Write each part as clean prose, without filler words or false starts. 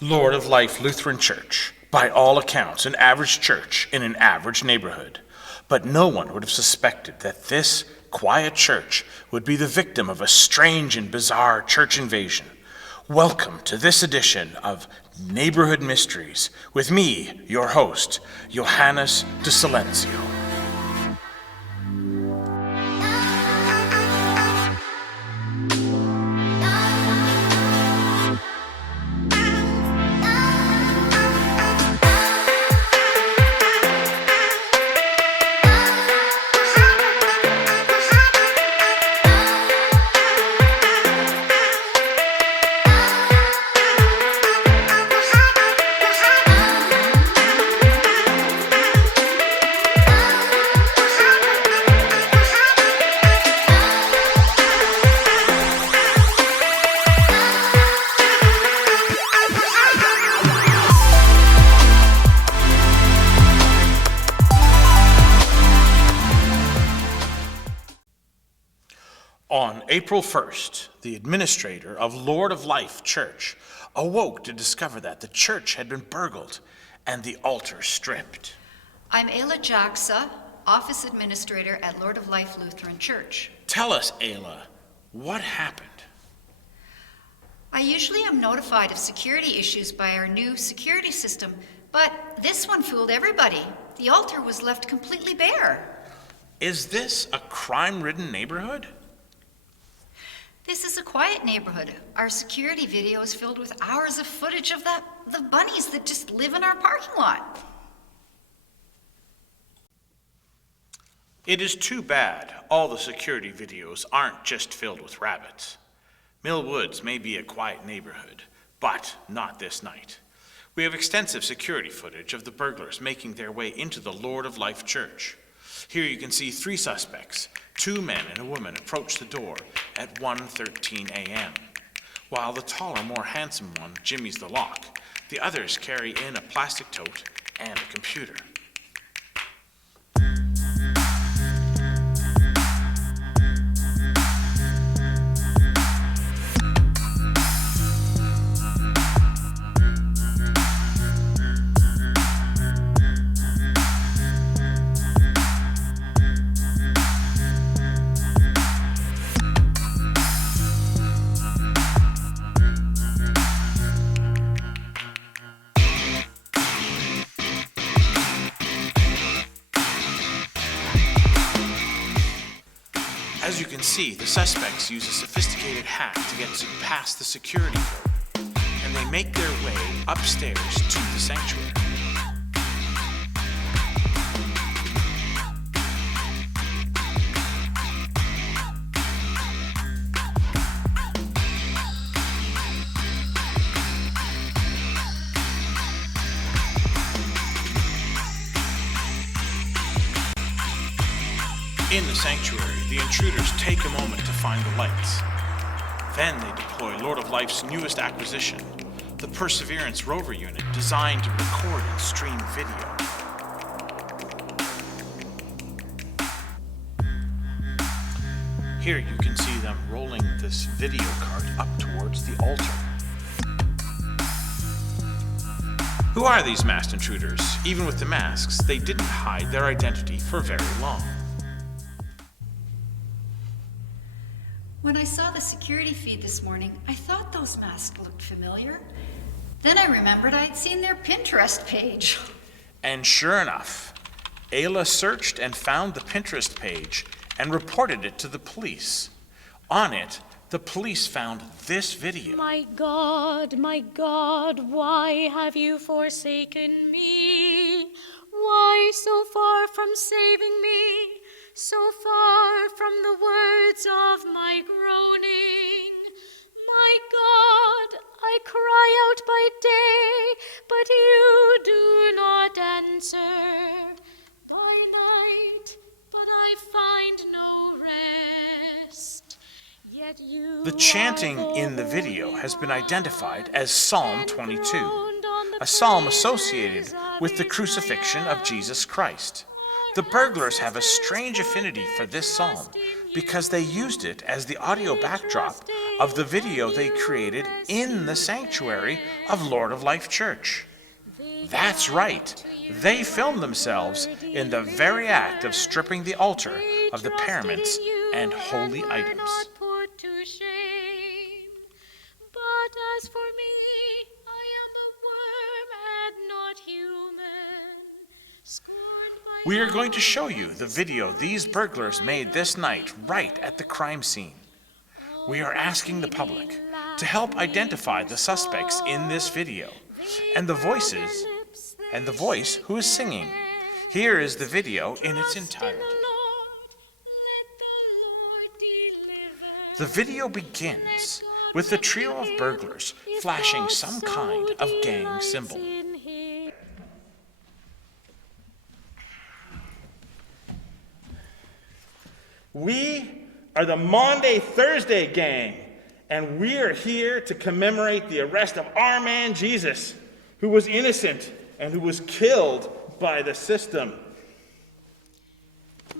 Lord of Life Lutheran Church, by all accounts, an average church in an average neighborhood. But no one would have suspected that this quiet church would be the victim of a strange and bizarre church invasion. Welcome to this edition of Neighborhood Mysteries with me, your host, Johannes de Silencio. On April 1st, the administrator of Lord of Life Church awoke to discover that the church had been burgled and the altar stripped. I'm Ayla Jacksa, office administrator at Lord of Life Lutheran Church. Tell us, Ayla, what happened? I usually am notified of security issues by our new security system, but this one fooled everybody. The altar was left completely bare. Is this a crime-ridden neighborhood? This is a quiet neighborhood. Our security video is filled with hours of footage of the bunnies that just live in our parking lot. It is too bad all the security videos aren't just filled with rabbits. Mill Woods may be a quiet neighborhood, but not this night. We have extensive security footage of the burglars making their way into the Lord of Life Church. Here you can see 3 suspects, 2 men and a woman, approach the door at 1:13 a.m. While the taller, more handsome one jimmies the lock, the others carry in a plastic tote and a computer. As you can see, the suspects use a sophisticated hack to get past the security code, and they make their way upstairs to the sanctuary. In the sanctuary, the intruders take a moment to find the lights. Then they deploy Lord of Life's newest acquisition, the Perseverance rover unit designed to record and stream video. Here you can see them rolling this video cart up towards the altar. Who are these masked intruders? Even with the masks, they didn't hide their identity for very long. When I saw the security feed this morning, I thought those masks looked familiar. Then I remembered I'd seen their Pinterest page. And sure enough, Ayla searched and found the Pinterest page and reported it to the police. On it, the police found this video. My God, why have you forsaken me? Why so far from saving me? So far from the words of my groaning. My God, I cry out by day, but you do not answer. By night, but I find no rest. Yet you The chanting in the video has been identified as Psalm 22, a psalm associated with the crucifixion of Jesus Christ. The burglars have a strange affinity for this psalm because they used it as the audio backdrop of the video they created in the sanctuary of Lord of Life Church. That's right. They filmed themselves in the very act of stripping the altar of the paraments and holy items. But as for me, I am a worm and not human. We are going to show you the video these burglars made this night right at the crime scene. We are asking the public to help identify the suspects in this video and the voice who is singing. Here is the video in its entirety. The video begins with the trio of burglars flashing some kind of gang symbol. We are the Maundy Thursday Gang, and we are here to commemorate the arrest of our man Jesus, who was innocent and who was killed by the system.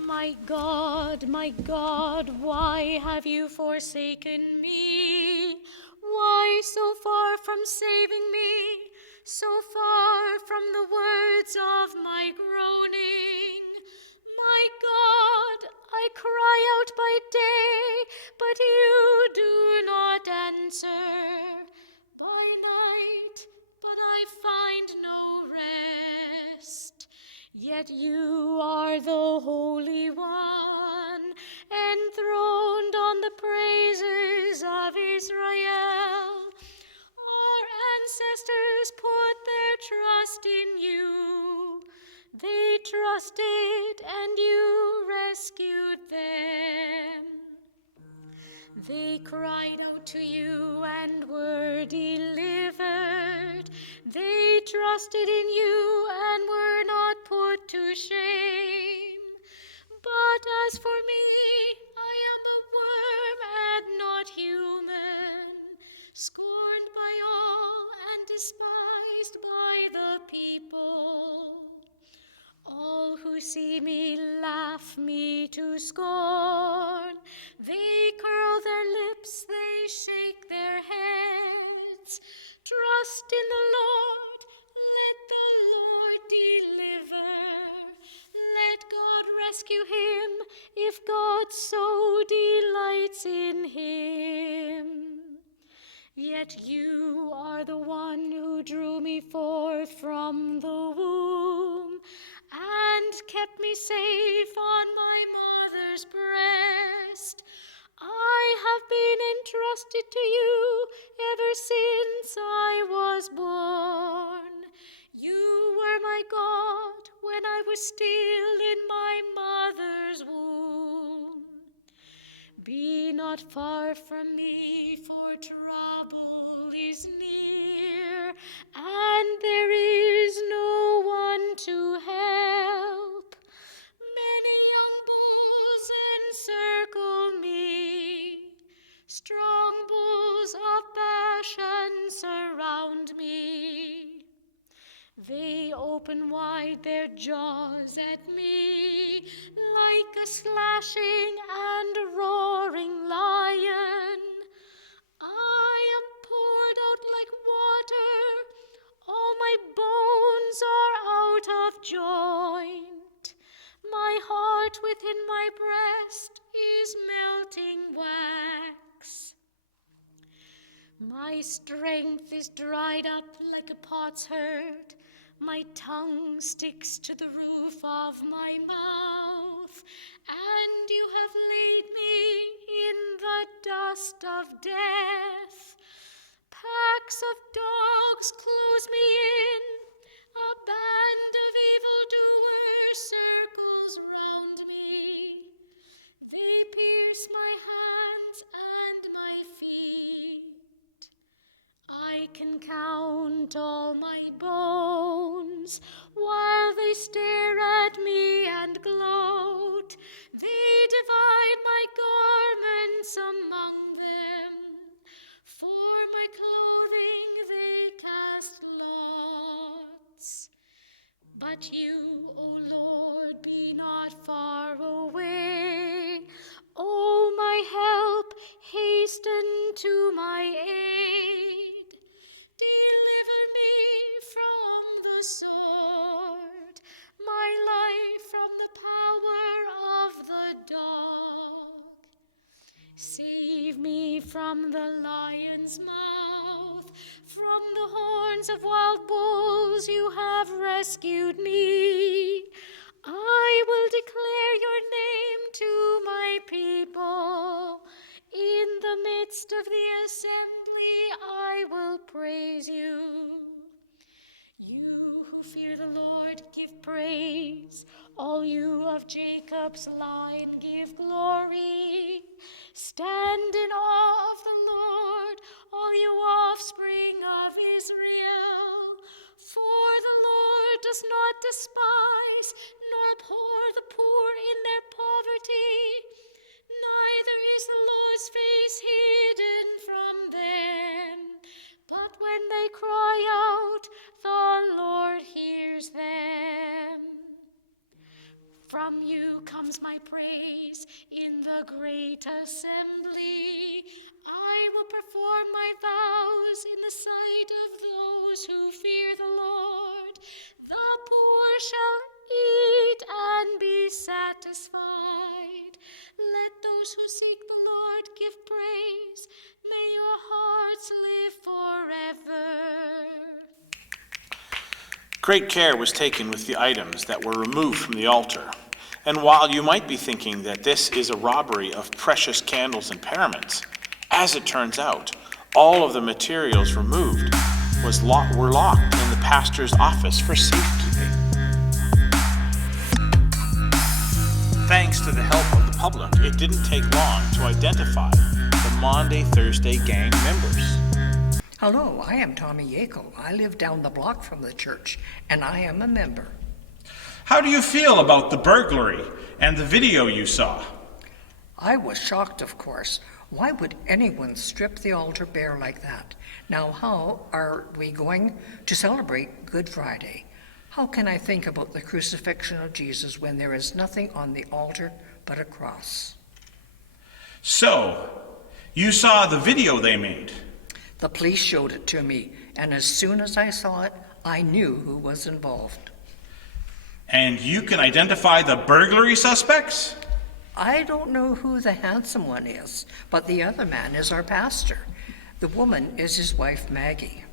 My God, why have you forsaken me? Why so far from saving me, so far from the words of my groaning? My God, I cry out by day, but you do not answer. By night, but I find no rest. Yet you are the Holy One, enthroned on the praises of Israel. Our ancestors put their trust in you. They trusted and you rescued them. They cried out to you and were delivered. They trusted in you and were not put to shame. But as for me, I am a worm and not human, scorned by all and despised by the people. All who see me laugh me to scorn. They curl their lips, they shake their heads. Trust in the Lord, let the Lord deliver. Let God rescue him, if God so delights in him. Yet you are the one who drew me forth from the womb and kept me safe on my mother's breast. I have been entrusted to you ever since I was born. You were my God when I was still in my mother's womb. Be not far from me, for trouble is near, and there is no one to help. Many young bulls encircle me, strong bulls of Bashan surround me. They open wide their jaws at me like a slashing and roaring lion. I am poured out like water, all my bones are out of joint. My heart within my breast is melting wax. My strength is dried up like a potsherd. My tongue sticks to the roof of my mouth, and you have laid me in the dust of death. Packs of dogs close me in, a band of evildoers circles round me. They pierce my hands and my feet. I can count all my bones while they stare at me and gloat. They divide my garments among them. For my clothing they cast lots. But you, O Lord, be not far away. O my help, hasten to from the lion's mouth, from the horns of wild bulls you have rescued me. I will declare your name to my people. In the midst of the assembly I will praise you. You who fear the Lord, give praise. All you of Jacob's line, give glory. Stand in awe of the Lord, all you offspring of Israel. For the Lord does not despise, nor abhor the poor in their poverty. Neither is the Lord's face hidden from them. But when they cry out, the Lord hears them. From you comes my praise in the great assembly. I will perform my vows in the sight of those who fear the Lord. The poor shall eat and be satisfied. Let those who seek the Lord give praise. May your hearts live forever. Great care was taken with the items that were removed from the altar. And while you might be thinking that this is a robbery of precious candles and paraments, as it turns out, all of the materials removed were locked in the pastor's office for safekeeping. Thanks to the help of the public, it didn't take long to identify the Maundy Thursday gang members. Hello, I am Tommy Yako. I live down the block from the church, and I am a member. How do you feel about the burglary and the video you saw? I was shocked, of course. Why would anyone strip the altar bare like that? Now, how are we going to celebrate Good Friday? How can I think about the crucifixion of Jesus when there is nothing on the altar but a cross? So, you saw the video they made? The police showed it to me, and as soon as I saw it, I knew who was involved. And you can identify the burglary suspects? I don't know who the handsome one is, but the other man is our pastor. The woman is his wife, Maggie.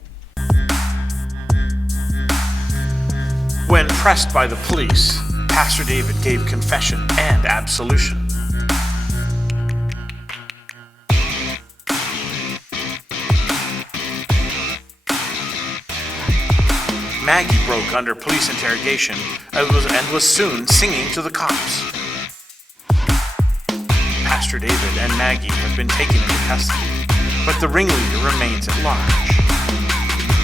When pressed by the police, Pastor David gave confession and absolution. Maggie broke under police interrogation and was soon singing to the cops. Pastor David and Maggie have been taken into custody, but the ringleader remains at large.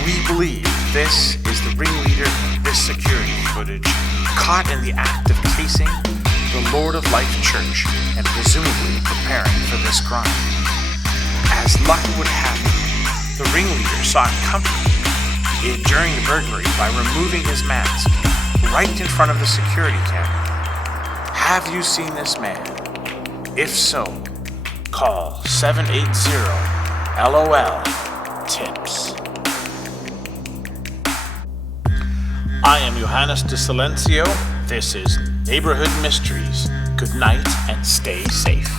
We believe this is the ringleader of this security footage, caught in the act of casing the Lord of Life Church and presumably preparing for this crime. As luck would have it, the ringleader sought comfort during the burglary by removing his mask right in front of the security camera. Have you seen this man? If so, call 780-LOL-TIPS. I am Johannes de Silencio. This is Neighborhood Mysteries. Good night and stay safe.